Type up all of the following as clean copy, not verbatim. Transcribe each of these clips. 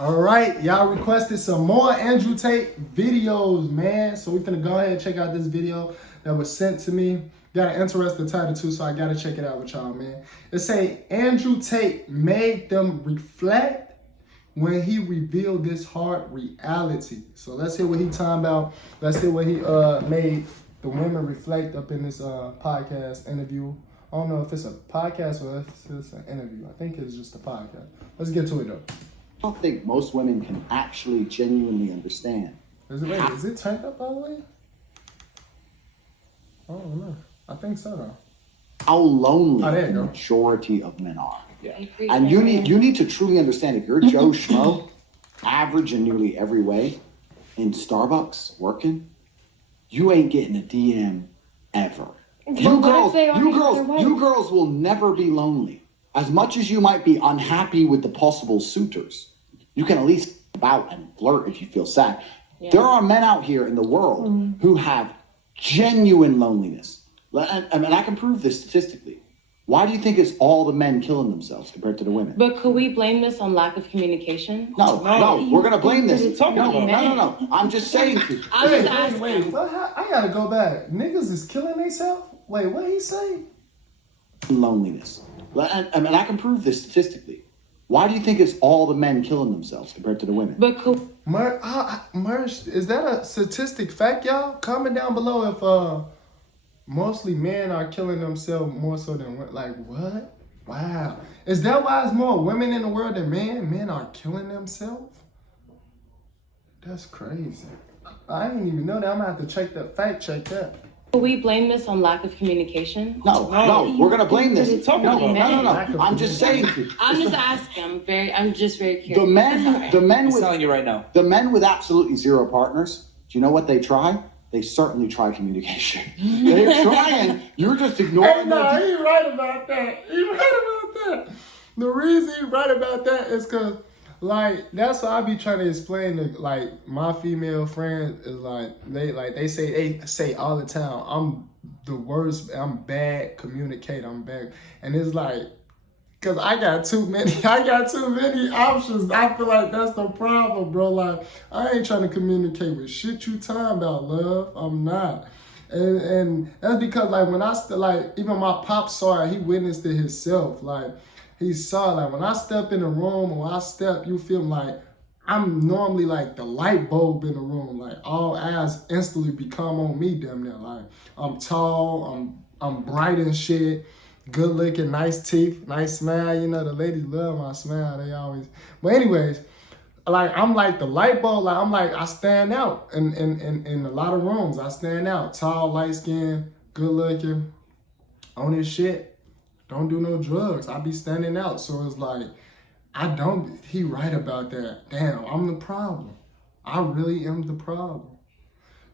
All right, y'all requested some more Andrew Tate videos, man. So we finna go ahead and check out this video that was sent to me. Got an interesting title too, so I gotta check it out with y'all, man. It say Andrew Tate made them reflect when he revealed this hard reality. So let's hear what he talking about. Let's hear what he made the women reflect up in this podcast interview. I don't know if it's a podcast or if it's an interview. I think it's just a podcast. Let's get to it though. I don't think most women can actually genuinely understand. Is it turned up all the way? I don't know. I think so though. How lonely there you the go. majority of men are. Yeah. And you need to truly understand, if you're Joe Schmo, average in nearly every way, in Starbucks working, you ain't getting a DM ever. You girls will never be lonely. As much as you might be unhappy with the possible suitors, you can at least go out and flirt if you feel sad. Yeah. There are men out here in the world who have genuine loneliness. And I can prove this statistically. Why do you think it's all the men killing themselves compared to the women? But could we blame this on lack of communication? No, we're going to blame this. No. I'm just saying. Wait. I got to go back. Niggas is killing themselves? Wait, what he say? Loneliness. And I can prove this statistically. Why do you think it's all the men killing themselves compared to the women? But Merch, is that a statistic fact, y'all? Comment down below if mostly men are killing themselves more so than women. Like, what? Wow. Is that why it's more women in the world than men? Men are killing themselves? That's crazy. I didn't even know that. I'm going to have to fact check that. could we blame this on lack of communication? No, we're going to blame this. No. I'm just saying. I'm just asking. I'm just very curious. The men He's telling you right now. The men with absolutely zero partners, do you know what they try? They certainly try communication. They're trying. You're just ignoring them. He's right about that. The reason he's right about that is because, like, that's what I be trying to explain to, like, my female friends is, they say all the time, I'm the worst, I'm bad communicator, I'm bad. And it's like, because I got too many options. I feel like that's the problem, bro. Like, I ain't trying to communicate with shit you talking about, love. I'm not. And that's because, like, when even my pop saw it, he witnessed it himself. Like, he saw, like, when I step in the room or you feel like I'm normally like the light bulb in the room. Like, all eyes instantly become on me, damn near. Like, I'm tall, I'm bright and shit. Good looking, nice teeth, nice smile. You know, the ladies love my smile. They always. But anyways, like, I'm like the light bulb. Like, I stand out in a lot of rooms. I stand out. Tall, light skin, good looking. On this shit, don't do no drugs. I be standing out. So it's like, he right about that. Damn, I'm the problem. I really am the problem.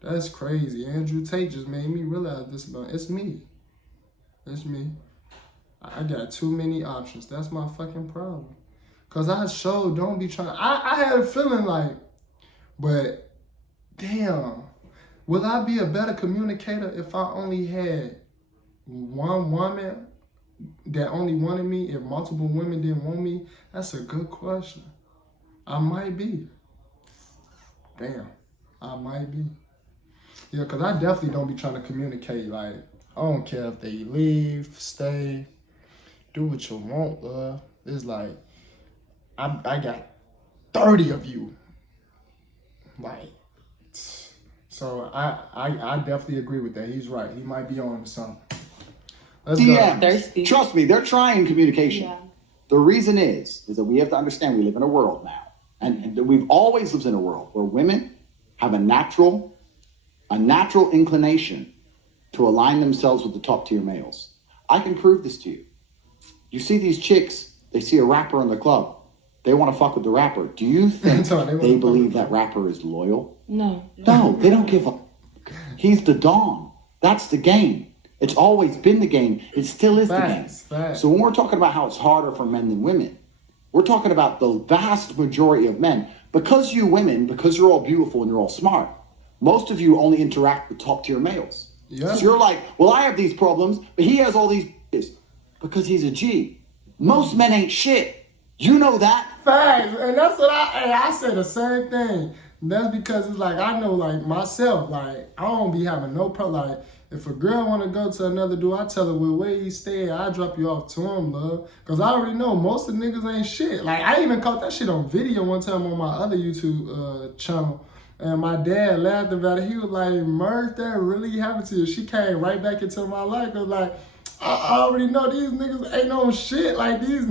That's crazy. Andrew Tate just made me realize this about it's me. It's me. I got too many options. That's my fucking problem. Cause I don't be trying. I had a feeling like, but damn, will I be a better communicator if I only had one woman that only wanted me, if multiple women didn't want me? That's a good question. I might be. Damn, I might be. Yeah, cause I definitely don't be trying to communicate. Like, I don't care if they leave, stay, do what you want, love. It's like, I got 30 of you. Like, so I definitely agree with that. He's right. He might be on to something. Let's go. Thirsty. Trust me, they're trying communication. Yeah. The reason is that we have to understand we live in a world now. And we've always lived in a world where women have a natural inclination to align themselves with the top tier males. I can prove this to you. You see these chicks, they see a rapper in the club. They want to fuck with the rapper. Do you think they believe that rapper is loyal? No. No, they don't give a. He's the Don. That's the game. It's always been the game. It still is the game. Facts. So when we're talking about how it's harder for men than women, we're talking about the vast majority of men. Because you women, because you're all beautiful and you're all smart, most of you only interact with top tier males. Yeah. So you're like, well, I have these problems, but he has all these because he's a G. Most men ain't shit. You know that? Facts, and that's what I say the same thing. That's because it's like I know like myself, like I don't be having no problem. Like if a girl want to go to another dude, I tell her, well, where you stay, I drop you off to him, love. Cause I already know most of the niggas ain't shit. Like I even caught that shit on video one time on my other YouTube channel. And my dad laughed about it. He was like, Merc, that really happened to you. She came right back into my life. Cause like, I already know these niggas ain't no shit. Like these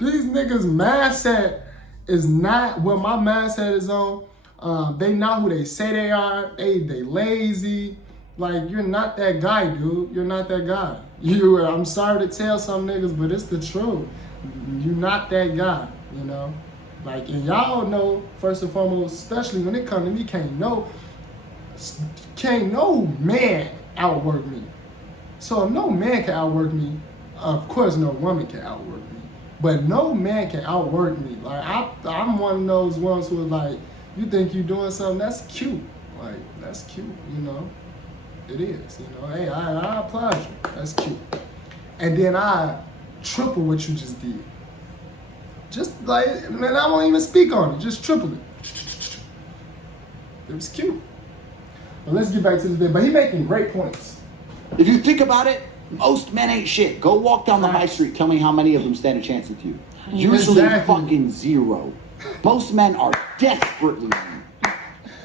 niggas mindset is not what my mindset is on. They not who they say they are. They lazy. Like you're not that guy, dude. You're not that guy. I'm sorry to tell some niggas, but it's the truth. You're not that guy, you know? Like, and y'all know, first and foremost, especially when it comes to me, can't no man outwork me. So if no man can outwork me, of course no woman can outwork me. But no man can outwork me. Like I'm one of those ones who is like, you think you doing something, that's cute. Like, that's cute, you know? It is, you know? Hey, I applaud you. That's cute. And then I triple what you just did. Just like, man, I won't even speak on it. Just triple it. It was cute. But let's get back to this bit. But he making great points. If you think about it, most men ain't shit. Go walk down the high street. Tell me how many of them stand a chance with you. Usually fucking zero. Most men are desperately mean.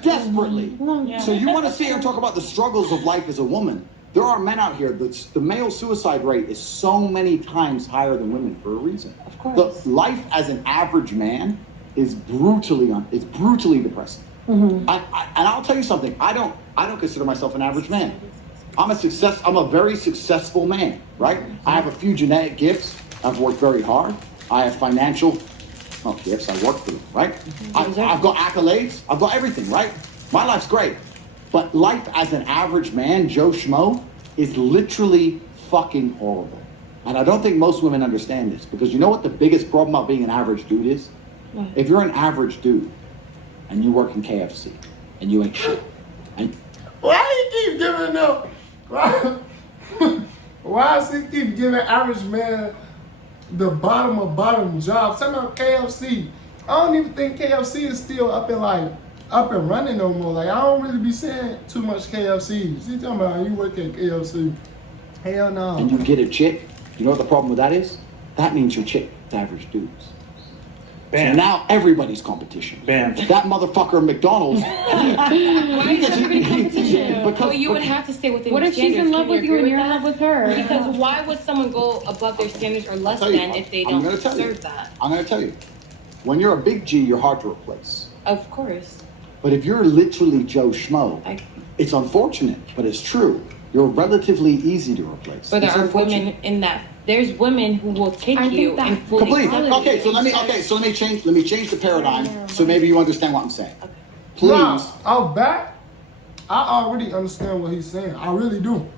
Desperately. So you want to sit here and talk about the struggles of life as a woman. There are men out here that the male suicide rate is so many times higher than women for a reason. Of course. The life as an average man is brutally depressing. Mm-hmm. And I'll tell you something. I don't consider myself an average man. I'm a very successful man, right? I have a few genetic gifts. I've worked very hard. I have financial gifts. I work for them, right? Mm-hmm. I've got accolades. I've got everything, right? My life's great. But life as an average man, Joe Schmo, is literally fucking horrible. And I don't think most women understand this, because you know what the biggest problem about being an average dude is? What? If you're an average dude and you work in KFC and you ain't shit. And why you keep giving them? Why does he keep giving average man the bottom of bottom jobs? Talking about KFC. I don't even think KFC is still up and running no more. Like I don't really be seeing too much KFCs. You talking about you work at KFC? Hell no. And you get a chick. You know what the problem with that is? That means your chick is average dudes. Bam. So now everybody's competition. Bam. That motherfucker McDonald's. Why is everybody competition? Well, you would have to stay within what your if she's in love with you and you're in love with her? Because why would someone go above their standards or less than if they don't deserve that? I'm going to tell you. When you're a big G, you're hard to replace. Of course. But if you're literally Joe Schmo, it's unfortunate, but it's true. You're relatively easy to replace. But there are women in that. There's women who will take you and fully. Okay, so let me change the paradigm so maybe you understand what I'm saying. Okay. Please. Nah, I'm back. I already understand what he's saying. I really do.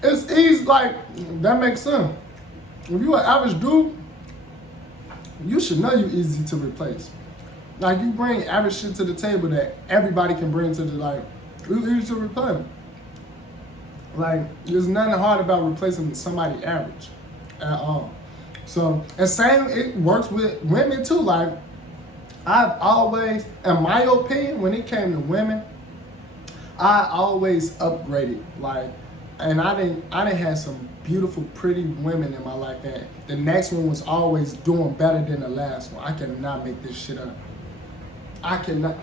He's like, that makes sense. If you're an average dude, you should know you're easy to replace. Like you bring average shit to the table that everybody can bring to the life. You easy to replace. Like there's nothing hard about replacing somebody average at all. So and same it works with women too. Like I've always, in my opinion, when it came to women, I always upgraded. Like, and I didn't have some beautiful, pretty women in my life that the next one was always doing better than the last one. I cannot make this shit up. I cannot.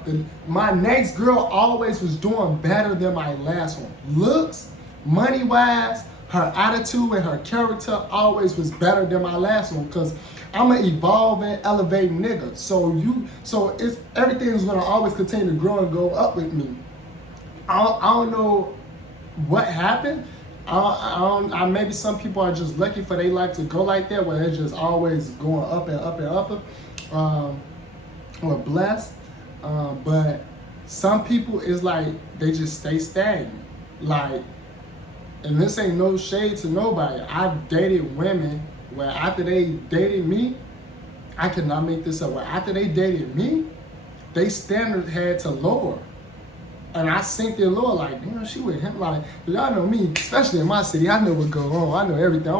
My next girl always was doing better than my last one. Looks, money-wise, her attitude and her character always was better than my last one because I'm an evolving, elevating nigga. So it's everything's gonna always continue to grow and go up with me. I don't know what happened. I maybe some people are just lucky for their life to go like that, where they're just always going up and up and up. Or blessed. But some people is like they just stay stagnant. Like, and this ain't no shade to nobody. I've dated women where after they dated me, I cannot make this up. Where after they dated me, they standard had to lower. And I sink their lower, like, you know, she with him, like, y'all know me, especially in my city, I know what goes on. I know everything.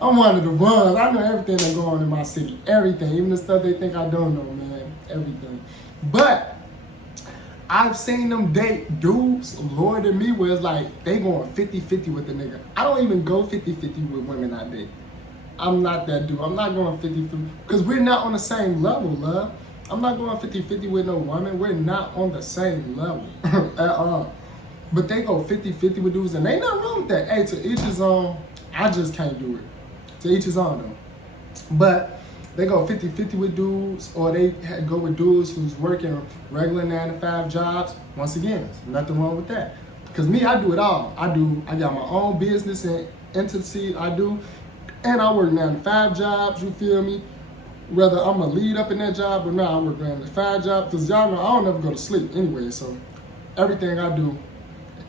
I'm one of the ones. I know everything that go on in my city. Everything. Even the stuff they think I don't know, man. Everything. But I've seen them date dudes lower than me where it's like they going 50-50 with the nigga. I don't even go 50-50 with women I date. I'm not that dude. I'm not going 50-50 because we're not on the same level, love. I'm not going 50-50 with no woman. We're not on the same level at all. But they go 50-50 with dudes and they not wrong with that. Hey, to each his own. I just can't do it. To each his own though. But they go 50-50 with dudes, or they go with dudes who's working regular 9-to-5 jobs. Once again, there's nothing wrong with that. Because me, I do it all. I got my own business and entity I do. And I work 9-to-5 jobs, you feel me? Whether I'm a lead up in that job or not, I work 9-to-5 jobs. Because y'all know I don't ever go to sleep anyway. So everything I do,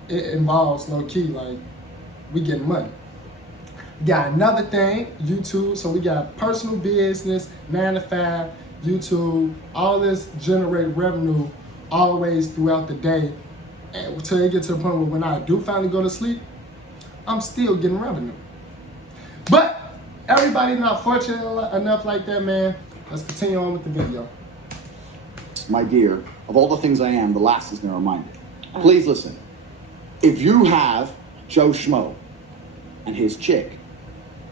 it involves low key, like we getting money. Got another thing, YouTube. So we got personal business, 9-to-5, YouTube, all this generate revenue always throughout the day until it gets to the point where when I do finally go to sleep, I'm still getting revenue. But everybody not fortunate enough like that, man. Let's continue on with the video. My dear, of all the things I am, the last is narrow-minded. Please listen. If you have Joe Schmo and his chick,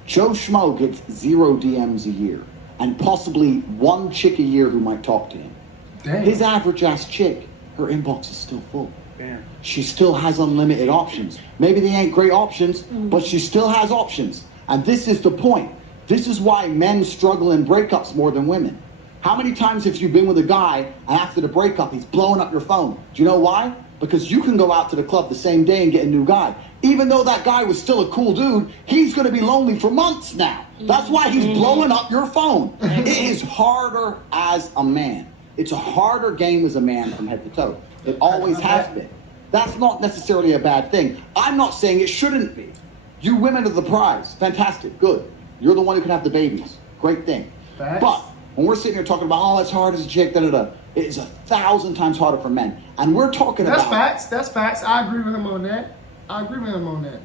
Joe Schmo gets 0 DMs a year and possibly 1 chick a year who might talk to him. Damn. His average ass chick, her inbox is still full. Damn. She still has unlimited options. Maybe they ain't great options, but she still has options. And this is the point. This is why men struggle in breakups more than women. How many times have you been with a guy and after the breakup he's blowing up your phone? Do you know why? Because you can go out to the club the same day and get a new guy. Even though that guy was still a cool dude, he's going to be lonely for months now. That's why he's blowing up your phone. It is harder as a man. It's a harder game as a man from head to toe. It always has been. That's not necessarily a bad thing. I'm not saying it shouldn't be. You women are the prize. Fantastic. Good. You're the one who can have the babies. Great thing. Facts. But when we're sitting here talking about, oh, it's hard as a chick, da-da-da, it is 1,000 times harder for men. And we're talking That's about... facts. That's facts. I agree with him on that. I agree with him on that.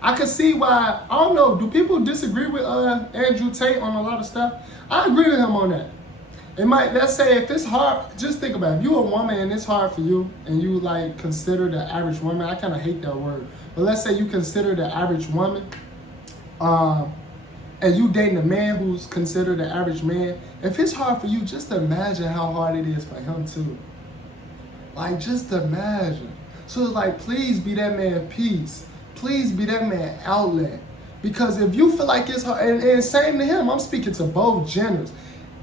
I could see why, I don't know, do people disagree with Andrew Tate on a lot of stuff? I agree with him on that. It might, let's say if it's hard, just think about it. If you're a woman and it's hard for you and you like consider the average woman, I kind of hate that word, but let's say you consider the average woman, and you dating a man who's considered the average man, if it's hard for you, just imagine how hard it is for him too. Like, just imagine. So it's like, please be that man peace. Please be that man outlet. Because if you feel like it's hard, and same to him, I'm speaking to both genders.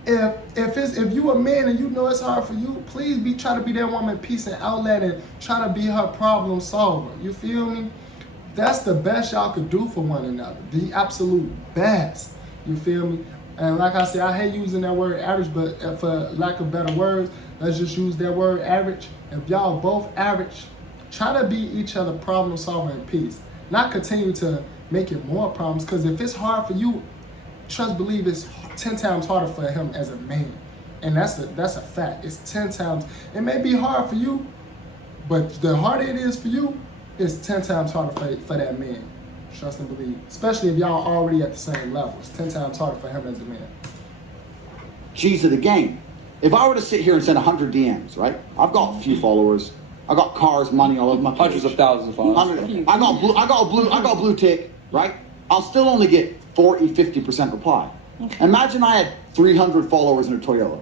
If you a man and you know it's hard for you, please try to be that woman peace and outlet and try to be her problem solver. You feel me? That's the best y'all could do for one another. The absolute best. You feel me? And like I said, I hate using that word average, but for lack of better words, let's just use that word average. If y'all both average, try to be each other problem solver in peace. Not continue to make it more problems, because if it's hard for you, trust believe it's 10 times harder for him as a man. And that's a fact. It's 10 times. It may be hard for you, but the harder it is for you, it's 10 times harder for that man. Trust and believe. Especially if y'all already at the same level. It's 10 times harder for him as a man. G's of the game. If I were to sit here and send 100 DMs, right? I've got a few followers. I got cars, money all over my page. Hundreds of thousands of followers. I got blue tick, right? I'll still only get 40-50% reply. Imagine I had 300 followers in a Toyota.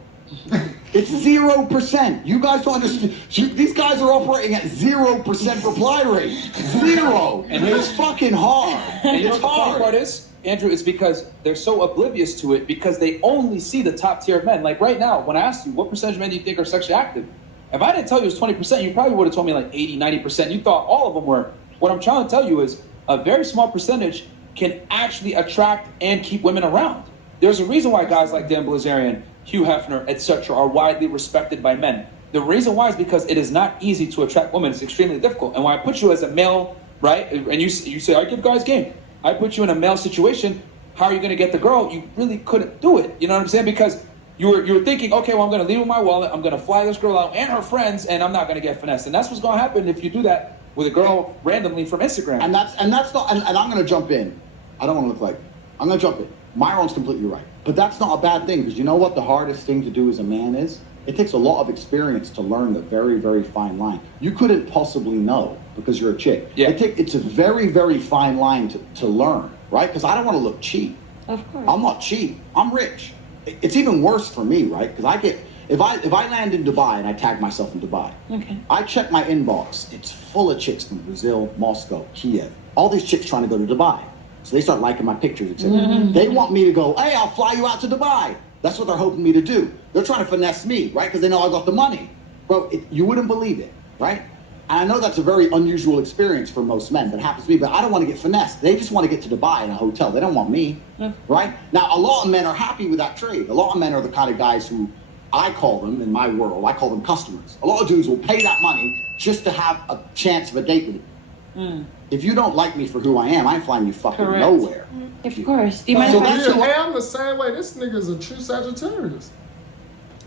It's 0%. You guys don't understand. These guys are operating at 0% reply rate. 0. And it's fucking hard. And you know It's what the funny hard. part is, Andrew, it's because they're so oblivious to it because they only see the top tier of men. Like right now, when I asked you, what percentage of men do you think are sexually active? If I didn't tell you it was 20%, you probably would have told me like 80, 90%. You thought all of them were. What I'm trying to tell you is a very small percentage can actually attract and keep women around. There's a reason why guys like Dan Bilzerian, Hugh Hefner, etc. are widely respected by men. The reason why is because it is not easy to attract women. It's extremely difficult. And when I put you as a male, right, and you say, I give guys game. I put you in a male situation, how are you going to get the girl? You really couldn't do it. You know what I'm saying? Because you were thinking, okay, well, I'm going to leave with my wallet. I'm going to fly this girl out and her friends, and I'm not going to get finessed. And that's what's going to happen if you do that with a girl randomly from Instagram. And that's not, and I'm going to jump in. I don't want to look like I'm gonna jump in. Myron's completely right. But that's not a bad thing, because you know what the hardest thing to do as a man is? It takes a lot of experience to learn the very, very fine line. You couldn't possibly know because you're a chick. Yeah. It's a very, very fine line to learn, right? Because I don't want to look cheap. Of course. I'm not cheap. I'm rich. It's even worse for me, right? Because if I land in Dubai and I tag myself in Dubai, Okay. I check my inbox. It's full of chicks from Brazil, Moscow, Kiev. All these chicks trying to go to Dubai. So they start liking my pictures, etc. They want me to go, hey, I'll fly you out to Dubai. That's what they're hoping me to do. They're trying to finesse me, right? Because they know I got the money. Bro, you wouldn't believe it, right? And I know that's a very unusual experience for most men, but it happens to me, but I don't want to get finessed. They just want to get to Dubai in a hotel. They don't want me, right? Now, a lot of men are happy with that trade. A lot of men are the kind of guys who, I call them, in my world, I call them customers. A lot of dudes will pay that money just to have a chance of a date with you. If you don't like me for who I am, I ain't flying you fucking Correct. nowhere. Of course. Do you mind So if I that's Hey, I'm the same way. This nigga's a true Sagittarius.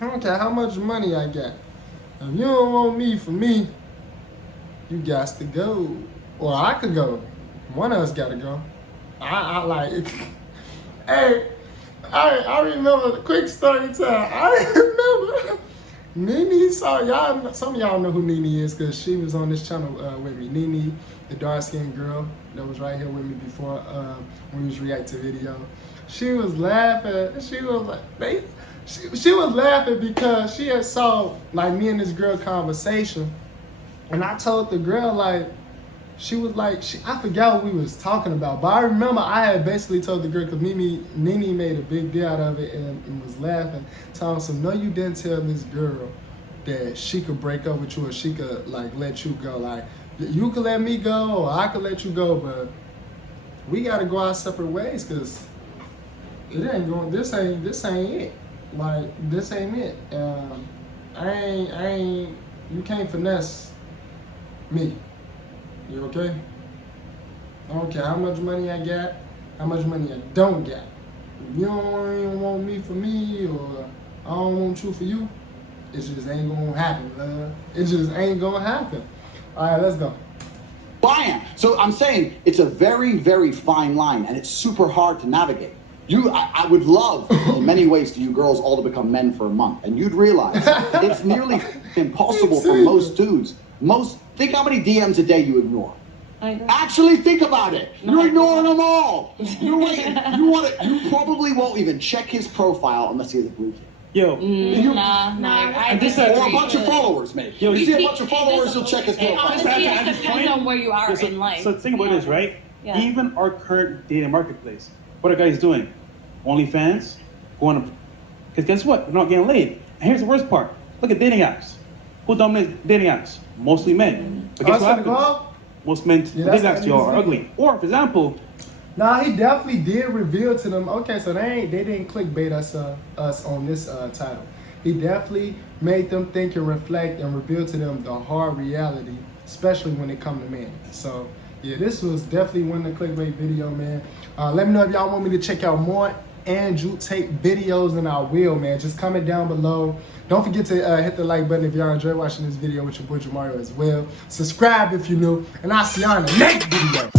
I don't care how much money I got. If you don't want me for me, you got to go. Or I could go. One of us got to go. I like. Hey, I remember the quick story time. I remember Nene saw y'all. Some of y'all know who Nene is because she was on this channel with me. Nene, the dark skinned girl that was right here with me before when we was reacting video. She was laughing. She was like, she was laughing because she had saw like me and this girl conversation, and I told the girl like. She was like, I forgot what we was talking about, but I remember I had basically told the girl, because Nene made a big deal out of it and was laughing, telling her, so no, you didn't tell this girl that she could break up with you or she could like let you go. Like, you could let me go or I could let you go, but we gotta go our separate ways because it ain't going, this ain't it. Like, this ain't it. I ain't, you can't finesse me. You okay? I don't care how much money I got, how much money I don't got. If you don't even want me for me, or I don't want you for you, it just ain't gonna happen, love. It just ain't gonna happen. All right, let's go. Bam! So I'm saying it's a very, very fine line, and it's super hard to navigate. I would love, in many ways, for you girls all to become men for a month, and you'd realize it's nearly impossible for most dudes. Think how many DMs a day you ignore. Actually, think about it. You're ignoring them all. You're waiting. You probably won't even check his profile unless he has a blue tick. Yo. Nah. I disagree. Or a bunch of followers, maybe. Yo, you see a bunch of followers, you'll check his profile. Honestly, it depends on where you are in life. So think about this, right? Yeah. Even our current dating marketplace, what are guys doing? OnlyFans, going to, because guess what? They're not getting laid. And here's the worst part. Look at dating apps. Who dominates dating apps? Mostly men. But guess what happens? Most men dating apps, y'all, are ugly. Or, for example, Nah, he definitely did reveal to them. Okay, so they didn't clickbait us on this title. He definitely made them think and reflect and reveal to them the hard reality, especially when it come to men. So yeah, this was definitely one of the clickbait video, man. Let me know if y'all want me to check out more Andrew Tate videos, and I will, man. Just comment down below. Don't forget to hit the like button if y'all enjoy watching this video with your boy Jamario as well. Subscribe if you're new, and I'll see y'all in the next video.